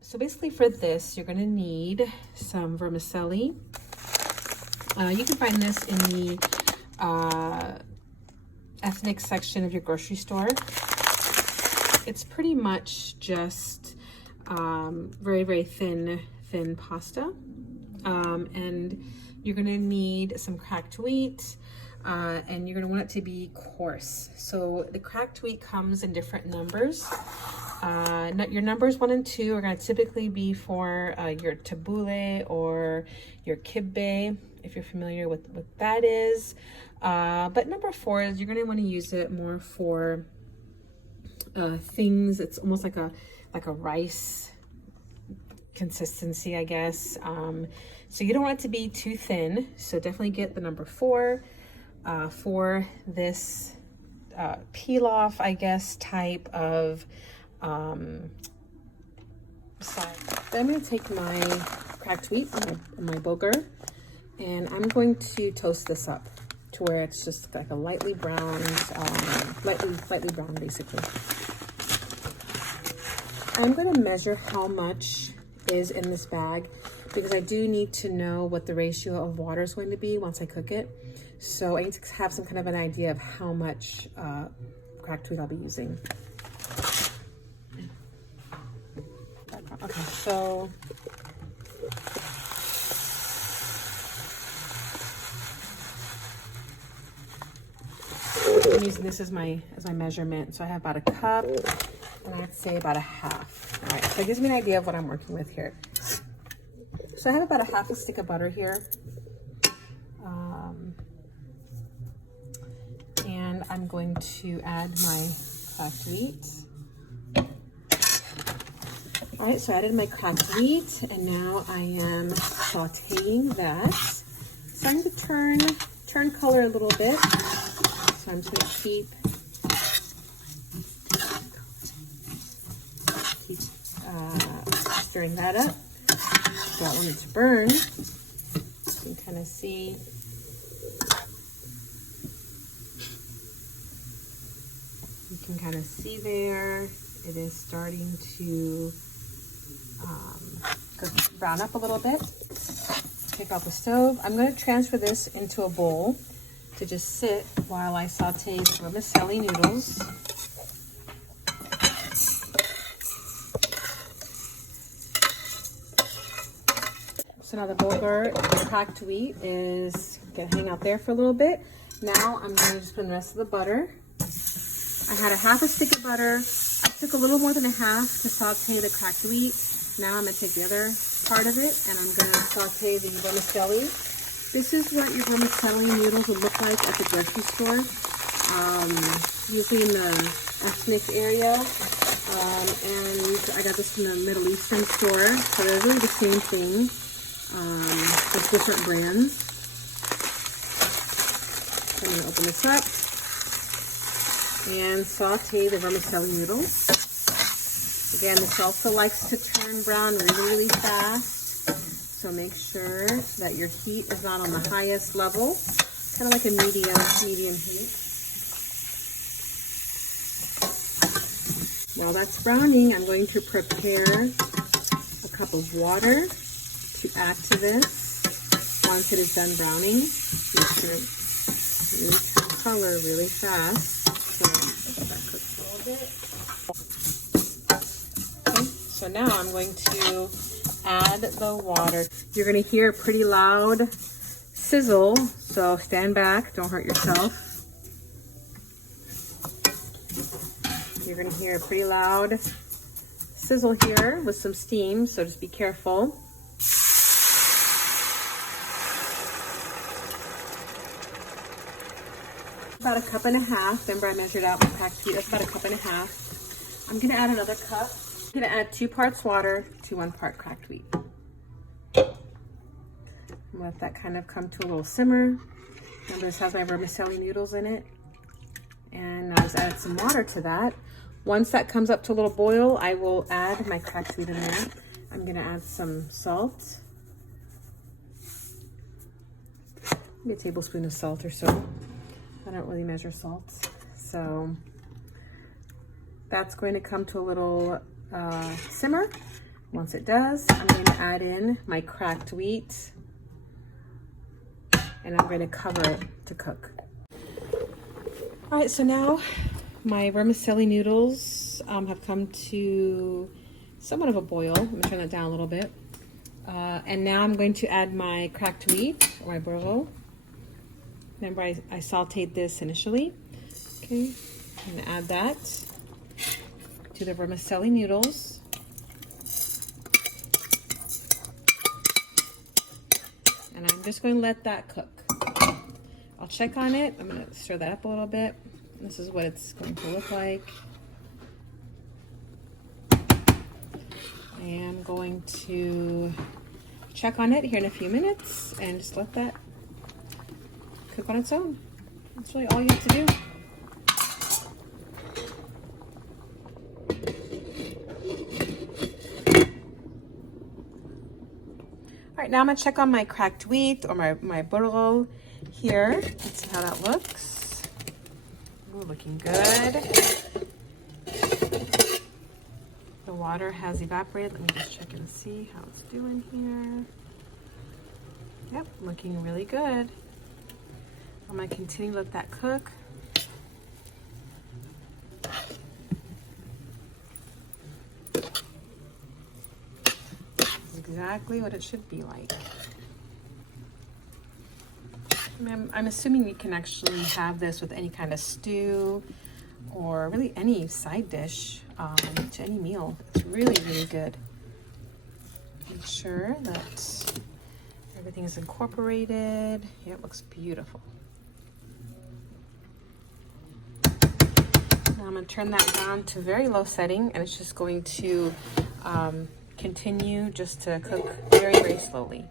So basically for this, you're gonna need some vermicelli. You can find this in the ethnic section of your grocery store. It's pretty much just very, very thin pasta. And you're gonna need some cracked wheat, and you're gonna want it to be coarse. So the cracked wheat comes in different numbers. Your numbers 1 and 2 are going to typically be for your tabbouleh or your kibbeh, if you're familiar with what that is. But number 4 is you're going to want to use it more for things. It's almost like a rice consistency, I guess. So you don't want it to be too thin. So definitely get the number 4 for this pilaf, I guess, type of side. Then I'm going to take my cracked wheat, my bulgur, and I'm going to toast this up to where it's just like a lightly browned, lightly brown basically. I'm going to measure how much is in this bag because I do need to know what the ratio of water is going to be once I cook it. So I need to have some kind of an idea of how much cracked wheat I'll be using. Okay, so I'm using this as my measurement. So I have about a cup, and I'd say about a half. All right, so it gives me an idea of what I'm working with here. So I have about a half a stick of butter here, and I'm going to add my cracked wheat. All right, so I added my cracked wheat, and now I am sauteing that. Starting to turn color a little bit. So I'm just gonna keep stirring that up. So I don't want it to burn. You can kind of see. You can kind of see there. It is starting to brown up a little bit. Take off the stove. I'm going to transfer this into a bowl to just sit while I saute the vermicelli noodles. So now the bulgur, the cracked wheat, is going to hang out there for a little bit. Now I'm going to just put in the rest of the butter. I had a half a stick of butter. I took a little more than a half to saute the cracked wheat. Now I'm going to take the other part of it and I'm going to saute the vermicelli. This is what your vermicelli noodles would look like at the grocery store, usually in the ethnic area. And I got this from the Middle Eastern store, so they're really the same thing, just different brands. So I'm going to open this up and saute the vermicelli noodles. Again, this also likes to turn brown really, really fast. So make sure that your heat is not on the highest level. Kind of like a medium heat. While that's browning, I'm going to prepare a cup of water to add to this. Once it is done browning, make sure it really turn color really fast. So that cooks a little bit. Okay, so now I'm going to add the water. You're going to hear a pretty loud sizzle, so stand back, don't hurt yourself. You're going to hear a pretty loud sizzle here with some steam, so just be careful. About a cup and a half. Remember I measured out my cracked wheat. That's about a cup and a half. I'm going to add another cup. I'm going to add 2 parts water to 1 part cracked wheat. Let that kind of come to a little simmer. Remember this has my vermicelli noodles in it. And I just added some water to that. Once that comes up to a little boil, I will add my cracked wheat in there. I'm going to add some salt. Maybe a tablespoon of salt or so. I don't really measure salt. So that's going to come to a little simmer. Once it does, I'm going to add in my cracked wheat, and I'm going to cover it to cook. All right, so now my vermicelli noodles have come to somewhat of a boil. I'm going to turn that down a little bit. And now I'm going to add my cracked wheat, or my burro. Remember, I sauteed this initially. Okay, I'm going to add that to the vermicelli noodles. And I'm just going to let that cook. I'll check on it. I'm going to stir that up a little bit. This is what it's going to look like. I am going to check on it here in a few minutes and just let that cook on its own. That's really all you have to do. All right, now I'm gonna check on my cracked wheat, or my burro here. Let's see how that looks. Ooh, looking good. The water has evaporated. Let me just check and see how it's doing here. Yep, looking really good. I'm gonna continue to let that cook. This is exactly what it should be like. I'm assuming you can actually have this with any kind of stew or really any side dish to any meal. It's really, really good. Make sure that everything is incorporated. Yeah, it looks beautiful. Now I'm going to turn that down to very low setting, and it's just going to continue just to cook very, very slowly.